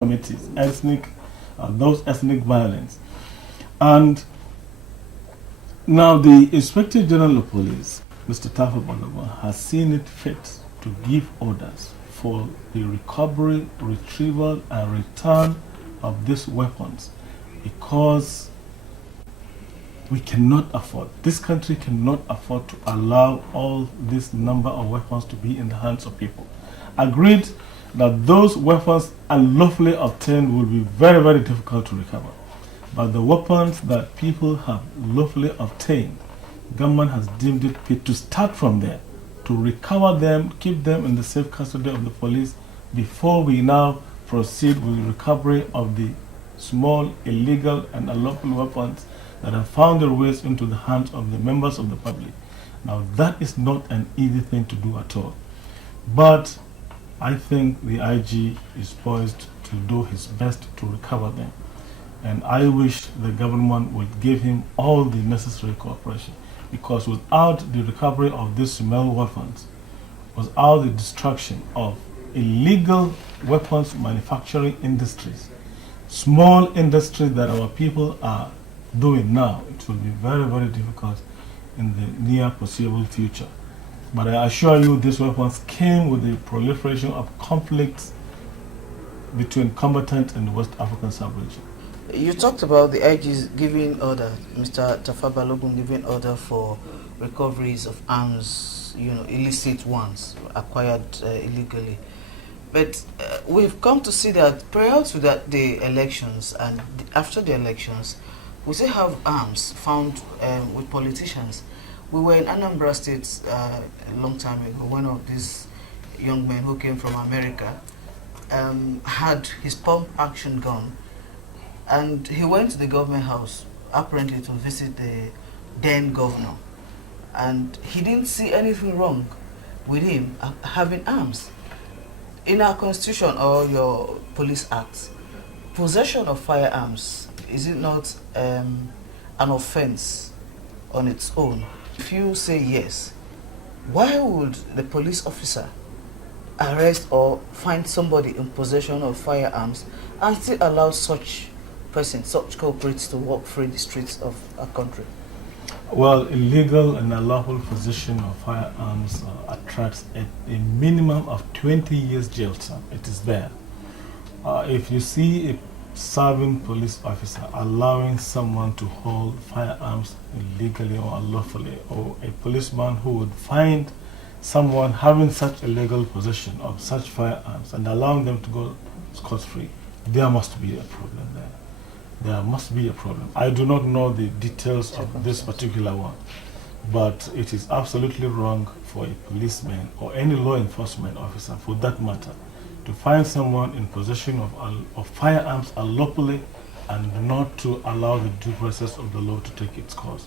committees, those ethnic violence. And now the Inspector General of Police, Mr. Tafa Balogun, has seen it fit to give orders for the recovery, retrieval, and return of these weapons, because this country cannot afford to allow all this number of weapons to be in the hands of people. Agreed that those weapons unlawfully obtained will be very, very difficult to recover. But the weapons that people have lawfully obtained, government has deemed it fit to start from there, to recover them, keep them in the safe custody of the police before we now proceed with the recovery of the small, illegal, and unlawful weapons that have found their ways into the hands of the members of the public. Now, that is not an easy thing to do at all. But I think the IG is poised to do his best to recover them. And I wish the government would give him all the necessary cooperation, because without the recovery of these small weapons, without the destruction of illegal weapons manufacturing industries, small industries that our people are doing now, it will be very, very difficult in the near foreseeable future. But I assure you, these weapons came with the proliferation of conflicts between combatants in the West African sub-region. You talked about the IG's giving order, Mr. Tafa Balogun giving order for recoveries of arms, illicit ones acquired illegally. But we've come to see that prior to the elections and after the elections, we still have arms found with politicians. We were in Anambra State a long time ago. One of these young men who came from America had his pump action gun, and he went to the government house apparently to visit the then governor, and he didn't see anything wrong with him having arms. In our constitution or your police acts, possession of firearms, is it not an offense on its own? If you say yes, why would the police officer arrest or find somebody in possession of firearms and still allow such persons, such culprits, to walk free the streets of our country? Well, illegal and unlawful possession of firearms attracts a minimum of 20 years jail term. It is there. If you see a serving police officer allowing someone to hold firearms illegally or unlawfully, or a policeman who would find someone having such illegal possession of such firearms and allowing them to go scot-free, there must be a problem there. There must be a problem. I do not know the details of this particular one, but it is absolutely wrong for a policeman or any law enforcement officer, for that matter, to find someone in possession of firearms unlawfully and not to allow the due process of the law to take its course.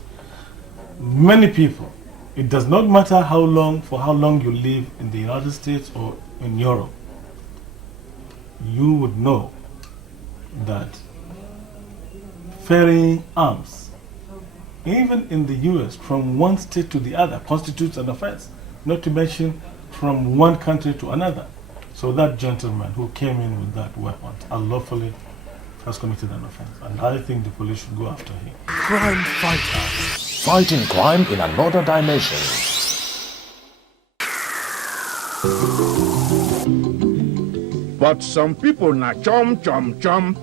Many people, it does not matter for how long you live in the United States or in Europe, you would know that ferrying arms, even in the US, from one state to the other, constitutes an offense, not to mention from one country to another. So that gentleman who came in with that weapon unlawfully has committed an offense, and I think the police should go after him. Crime Fighters, fighting crime in another dimension. But some people na chum.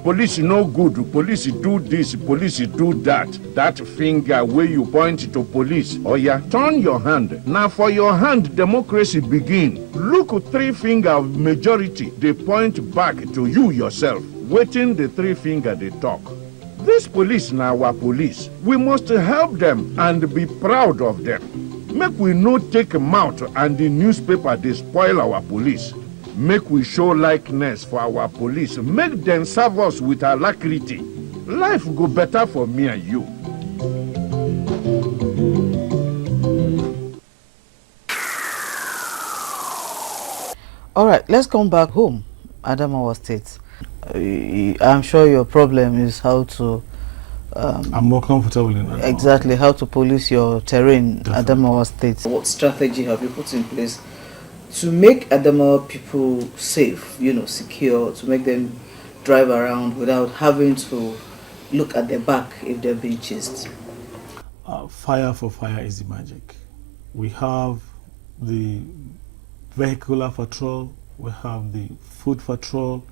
Police no good. Police do this. Police do that. That finger where you point to police. Oh yeah, turn your hand. Now for your hand, democracy begin. Look, three finger of majority. They point back to you yourself. Waiting the three finger they talk. This police now our police. We must help them and be proud of them. Make we no take mouth and the newspaper they spoil our police. Make we show likeness for our police. Make them serve us with alacrity. Life go better for me and you. All right, let's come back home, Adamawa State. I'm sure your problem is how to... I'm more comfortable in Adamawa. Exactly, how to police your terrain, Definitely. Adamawa State. What strategy have you put in place to make Adamawa people safe, secure, to make them drive around without having to look at their back if they're being chased? Fire for fire is the magic. We have the vehicular patrol, we have the foot patrol,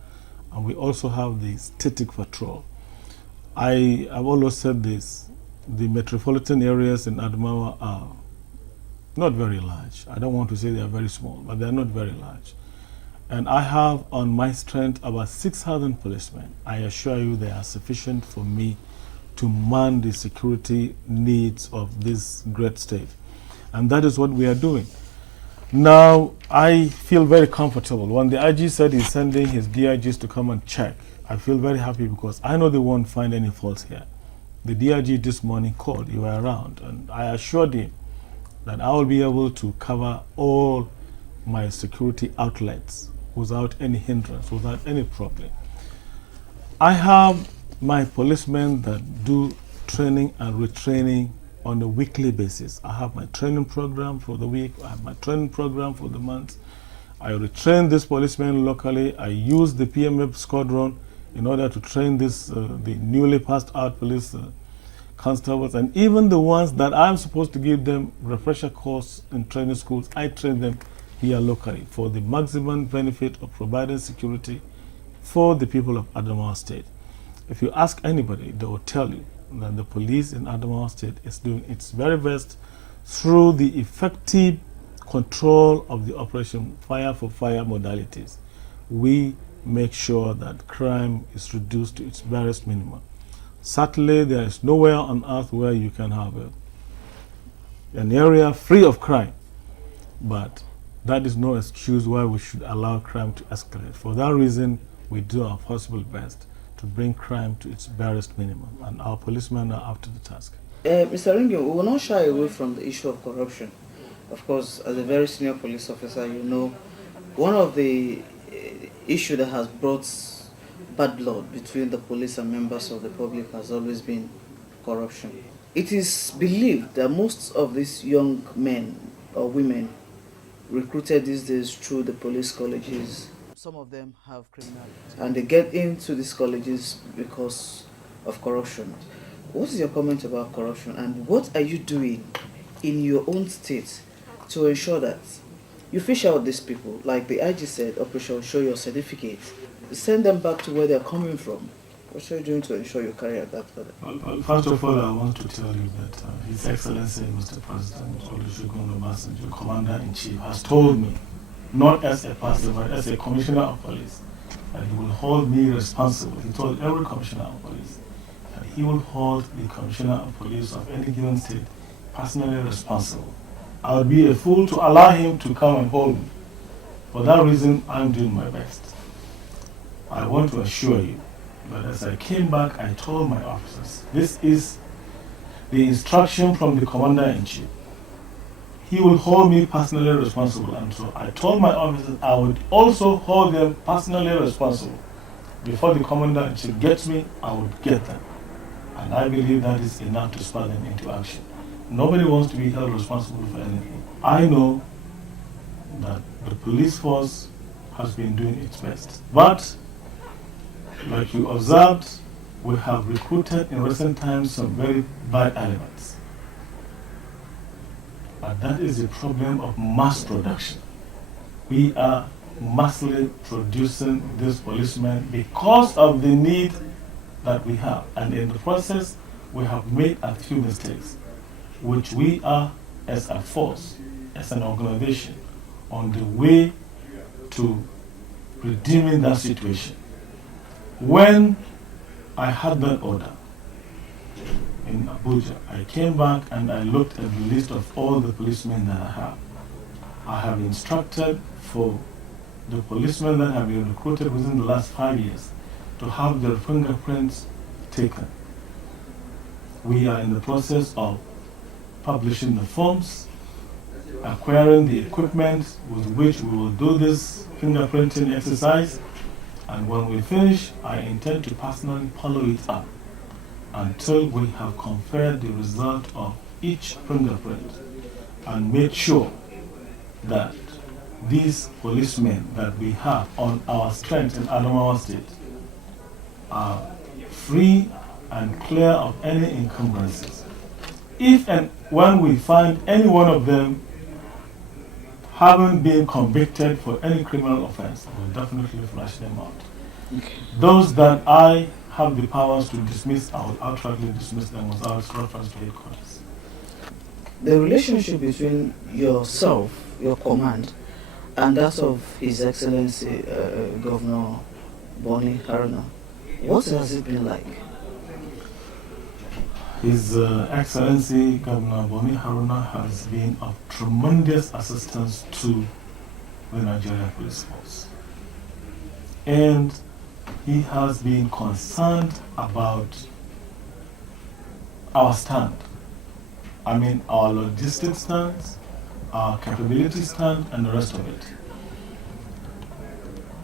and we also have the static patrol. I have always said this, the metropolitan areas in Adamawa are not very large. I don't want to say they are very small, but they are not very large. And I have on my strength about 6,000 policemen. I assure you they are sufficient for me to man the security needs of this great state. And that is what we are doing. Now, I feel very comfortable. When the IG said he's sending his DIGs to come and check, I feel very happy because I know they won't find any faults here. The DIG this morning called, you were around, and I assured him that I will be able to cover all my security outlets without any hindrance, without any problem. I have my policemen that do training and retraining on a weekly basis. I have my training program for the week, I have my training program for the month. I retrain this policeman locally. I use the PMF squadron in order to train this, the newly passed out police constables, and even the ones that I'm supposed to give them refresher course in training schools, I train them here locally for the maximum benefit of providing security for the people of Adamawa State. If you ask anybody, they will tell you that the police in Adamawa State is doing its very best through the effective control of the operation fire for fire modalities. We make sure that crime is reduced to its barest minimum. Certainly, there is nowhere on earth where you can have an area free of crime, but that is no excuse why we should allow crime to escalate. For that reason, we do our possible best to bring crime to its barest minimum, and our policemen are up to the task. Mr. Rigim, we will not shy away from the issue of corruption. Of course, as a very senior police officer, you know, one of the issues that has brought bad blood between the police and members of the public has always been corruption. It is believed that most of these young men or women recruited these days through the police colleges, some of them have criminality, and they get into these colleges because of corruption. What is your comment about corruption, and what are you doing in your own state to ensure that you fish out these people? Like the IG said, Operation Show Your Certificate. Send them back to where they're coming from. What are you doing to ensure you carry out that further? Well, first of all, I want to tell you that His Excellency, Mr. President Olusegun Obasanjo, Commander-in-Chief, has told me, not as a person, but as a Commissioner of Police, that he will hold me responsible. He told every Commissioner of Police that he will hold the Commissioner of Police of any given state personally responsible. I would be a fool to allow him to come and hold me. For that reason, I'm doing my best. I want to assure you that as I came back, I told my officers, this is the instruction from the Commander-in-Chief. He will hold me personally responsible, and so I told my officers I would also hold them personally responsible. Before the Commander-in-Chief gets me, I would get them. And I believe that is enough to spur them into action. Nobody wants to be held responsible for anything. I know that the police force has been doing its best. But, like you observed, we have recruited in recent times some very bad elements. But that is the problem of mass production. We are massively producing these policemen because of the need that we have. And in the process, we have made a few mistakes, which we are, as a force, as an organization, on the way to redeeming that situation. When I had that order in Abuja, I came back and I looked at the list of all the policemen that I have. I have instructed for the policemen that have been recruited within the last 5 years to have their fingerprints taken. We are in the process of publishing the forms, acquiring the equipment with which we will do this fingerprinting exercise, and when we finish, I intend to personally follow it up until we have conferred the result of each fingerprint and made sure that these policemen that we have on our strength in Adamawa State are free and clear of any encumbrances. If and when we find any one of them having been convicted for any criminal offense, we'll definitely flush them out. Okay. Those that I have the powers to dismiss, I will outrightly dismiss them without reference to headquarters. The relationship between yourself, your command, and that of His Excellency Governor Boni Haruna, what has it been like? His Excellency Governor Boni Haruna has been of tremendous assistance to the Nigerian Police Force. And he has been concerned about our stand. I mean, our logistics stand, our capability stand, and the rest of it.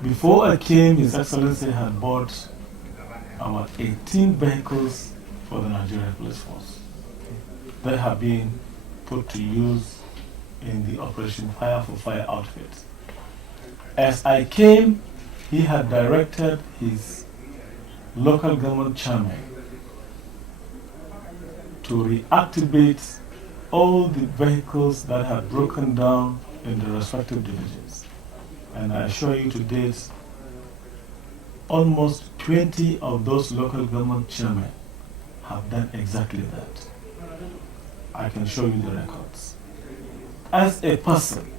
Before I came, His Excellency had bought about 18 vehicles for the Nigerian Police Force. They have been put to use in the Operation Fire for Fire outfit. As I came, he had directed his local government chairman to reactivate all the vehicles that had broken down in the respective divisions. And I assure you to date, almost 20 of those local government chairmen have done exactly that. I can show you the records. As a person,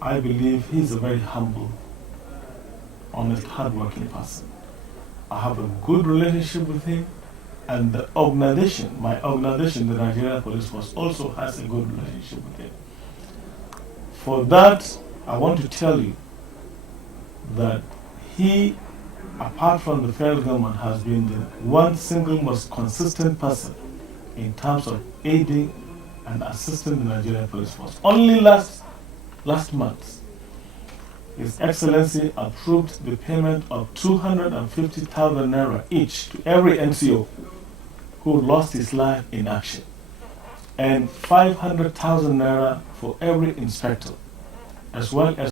I believe he's a very humble, honest, hardworking person. I have a good relationship with him, and the organization, my organization, the Nigerian Police Force, also has a good relationship with him. For that, I want to tell you that he, apart from the federal government, has been the one single most consistent person in terms of aiding and assisting the Nigerian Police Force. Only last month, His Excellency approved the payment of 250,000 naira each to every NCO who lost his life in action, and 500,000 naira for every inspector, as well as